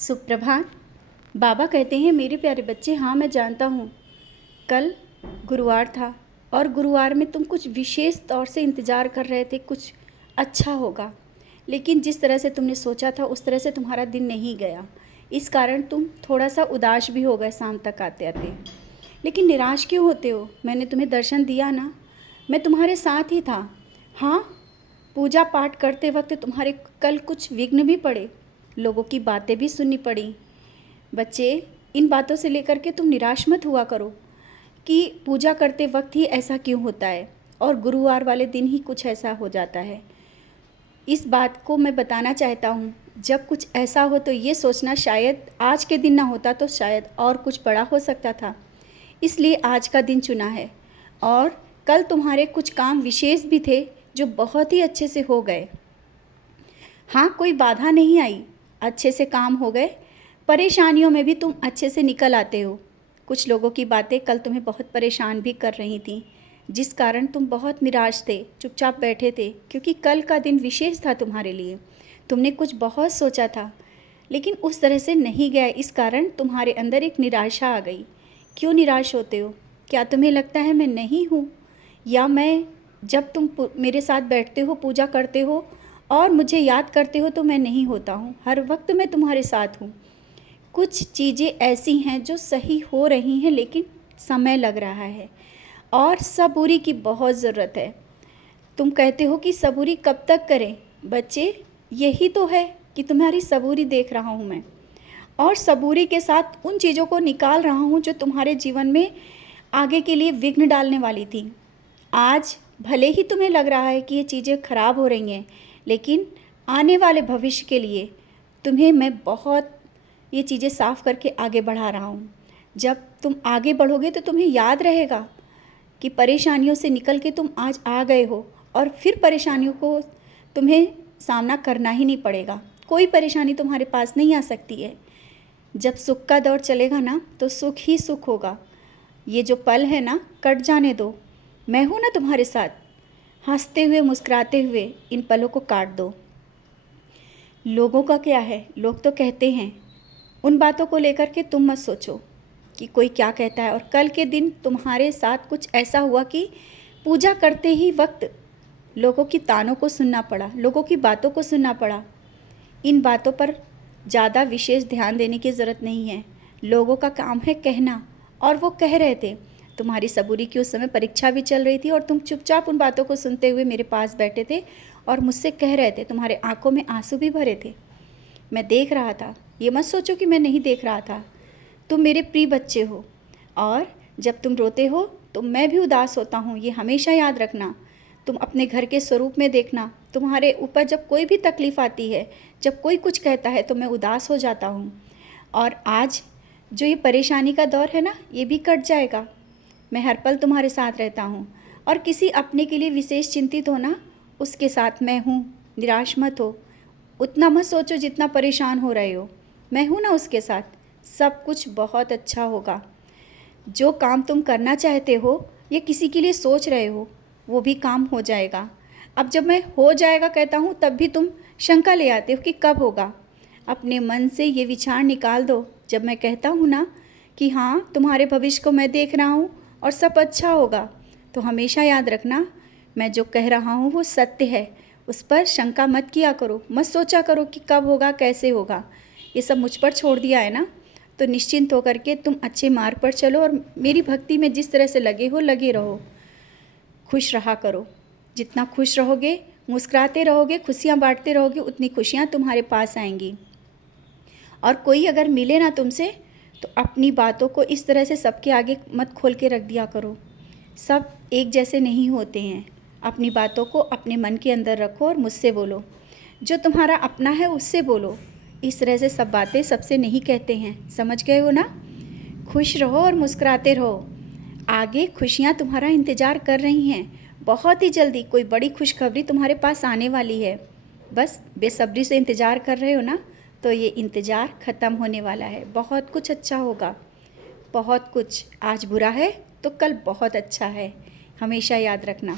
सुप्रभात। बाबा कहते हैं, मेरे प्यारे बच्चे, हाँ मैं जानता हूँ कल गुरुवार था और गुरुवार में तुम कुछ विशेष तौर से इंतज़ार कर रहे थे, कुछ अच्छा होगा, लेकिन जिस तरह से तुमने सोचा था उस तरह से तुम्हारा दिन नहीं गया। इस कारण तुम थोड़ा सा उदास भी हो गए शाम तक आते आते। लेकिन निराश क्यों होते हो? मैंने तुम्हें दर्शन दिया ना, मैं तुम्हारे साथ ही था। हाँ, पूजा पाठ करते वक्त तुम्हारे कल कुछ विघ्न भी पड़े, लोगों की बातें भी सुननी पड़ी। बच्चे, इन बातों से लेकर के तुम निराश मत हुआ करो कि पूजा करते वक्त ही ऐसा क्यों होता है और गुरुवार वाले दिन ही कुछ ऐसा हो जाता है। इस बात को मैं बताना चाहता हूँ, जब कुछ ऐसा हो तो ये सोचना शायद आज के दिन ना होता तो शायद और कुछ बड़ा हो सकता था, इसलिए आज का दिन चुना है। और कल तुम्हारे कुछ काम विशेष भी थे जो बहुत ही अच्छे से हो गए। हाँ, कोई बाधा नहीं आई, अच्छे से काम हो गए। परेशानियों में भी तुम अच्छे से निकल आते हो। कुछ लोगों की बातें कल तुम्हें बहुत परेशान भी कर रही थीं, जिस कारण तुम बहुत निराश थे, चुपचाप बैठे थे, क्योंकि कल का दिन विशेष था तुम्हारे लिए। तुमने कुछ बहुत सोचा था लेकिन उस तरह से नहीं गया, इस कारण तुम्हारे अंदर एक निराशा आ गई। क्यों निराश होते हो? क्या तुम्हें लगता है मैं नहीं हूँ, या मैं जब तुम मेरे साथ बैठते हो, पूजा करते हो और मुझे याद करते हो तो मैं नहीं होता हूँ? हर वक्त मैं तुम्हारे साथ हूँ। कुछ चीज़ें ऐसी हैं जो सही हो रही हैं लेकिन समय लग रहा है और सबूरी की बहुत ज़रूरत है। तुम कहते हो कि सबूरी कब तक करें? बच्चे, यही तो है कि तुम्हारी सबूरी देख रहा हूँ मैं, और सबूरी के साथ उन चीज़ों को निकाल रहा हूँ जो तुम्हारे जीवन में आगे के लिए विघ्न डालने वाली थी। आज भले ही तुम्हें लग रहा है कि ये चीज़ें खराब हो रही हैं, लेकिन आने वाले भविष्य के लिए तुम्हें मैं बहुत ये चीज़ें साफ़ करके आगे बढ़ा रहा हूँ। जब तुम आगे बढ़ोगे तो तुम्हें याद रहेगा कि परेशानियों से निकल के तुम आज आ गए हो, और फिर परेशानियों को तुम्हें सामना करना ही नहीं पड़ेगा। कोई परेशानी तुम्हारे पास नहीं आ सकती है। जब सुख का दौर चलेगा ना तो सुख ही सुख होगा। ये जो पल है ना, कट जाने दो, मैं हूँ ना तुम्हारे साथ। हंसते हुए मुस्कुराते हुए इन पलों को काट दो। लोगों का क्या है, लोग तो कहते हैं, उन बातों को लेकर के तुम मत सोचो कि कोई क्या कहता है। और कल के दिन तुम्हारे साथ कुछ ऐसा हुआ कि पूजा करते ही वक्त लोगों की तानों को सुनना पड़ा, लोगों की बातों को सुनना पड़ा। इन बातों पर ज़्यादा विशेष ध्यान देने की ज़रूरत नहीं है। लोगों का काम है कहना, और वो कह रहे थे। तुम्हारी सबूरी की उस समय परीक्षा भी चल रही थी और तुम चुपचाप उन बातों को सुनते हुए मेरे पास बैठे थे और मुझसे कह रहे थे। तुम्हारे आंखों में आंसू भी भरे थे, मैं देख रहा था। ये मत सोचो कि मैं नहीं देख रहा था। तुम मेरे प्रिय बच्चे हो, और जब तुम रोते हो तो मैं भी उदास होता हूँ, ये हमेशा याद रखना। तुम अपने घर के स्वरूप में देखना, तुम्हारे ऊपर जब कोई भी तकलीफ़ आती है, जब कोई कुछ कहता है तो मैं उदास हो जाता हूँ। और आज जो ये परेशानी का दौर है ना, ये भी कट जाएगा। मैं हर पल तुम्हारे साथ रहता हूँ, और किसी अपने के लिए विशेष चिंतित हो ना, उसके साथ मैं हूँ। निराश मत हो, उतना मत सोचो जितना परेशान हो रहे हो। मैं हूँ ना उसके साथ, सब कुछ बहुत अच्छा होगा। जो काम तुम करना चाहते हो या किसी के लिए सोच रहे हो, वो भी काम हो जाएगा। अब जब मैं हो जाएगा कहता हूँ तब भी तुम शंका ले आते हो कि कब होगा। अपने मन से ये विचार निकाल दो, जब मैं कहता हूँ ना कि हाँ तुम्हारे भविष्य को मैं देख रहा हूँ और सब अच्छा होगा, तो हमेशा याद रखना मैं जो कह रहा हूँ वो सत्य है। उस पर शंका मत किया करो, मत सोचा करो कि कब होगा, कैसे होगा। ये सब मुझ पर छोड़ दिया है ना, तो निश्चिंत होकर के तुम अच्छे मार्ग पर चलो और मेरी भक्ति में जिस तरह से लगे हो लगे रहो। खुश रहा करो। जितना खुश रहोगे, मुस्कुराते रहोगे, खुशियाँ बांटते रहोगे, उतनी खुशियाँ तुम्हारे पास आएंगी। और कोई अगर मिले ना तुमसे तो अपनी बातों को इस तरह से सबके आगे मत खोल के रख दिया करो। सब एक जैसे नहीं होते हैं। अपनी बातों को अपने मन के अंदर रखो और मुझसे बोलो। जो तुम्हारा अपना है उससे बोलो। इस तरह से सब बातें सबसे नहीं कहते हैं, समझ गए हो ना? खुश रहो और मुस्कुराते रहो। आगे खुशियाँ तुम्हारा इंतज़ार कर रही हैं। बहुत ही जल्दी कोई बड़ी खुशखबरी तुम्हारे पास आने वाली है। बस बेसब्री से इंतज़ार कर रहे हो ना, तो ये इंतज़ार ख़त्म होने वाला है। बहुत कुछ अच्छा होगा, बहुत कुछ। आज बुरा है तो कल बहुत अच्छा है, हमेशा याद रखना।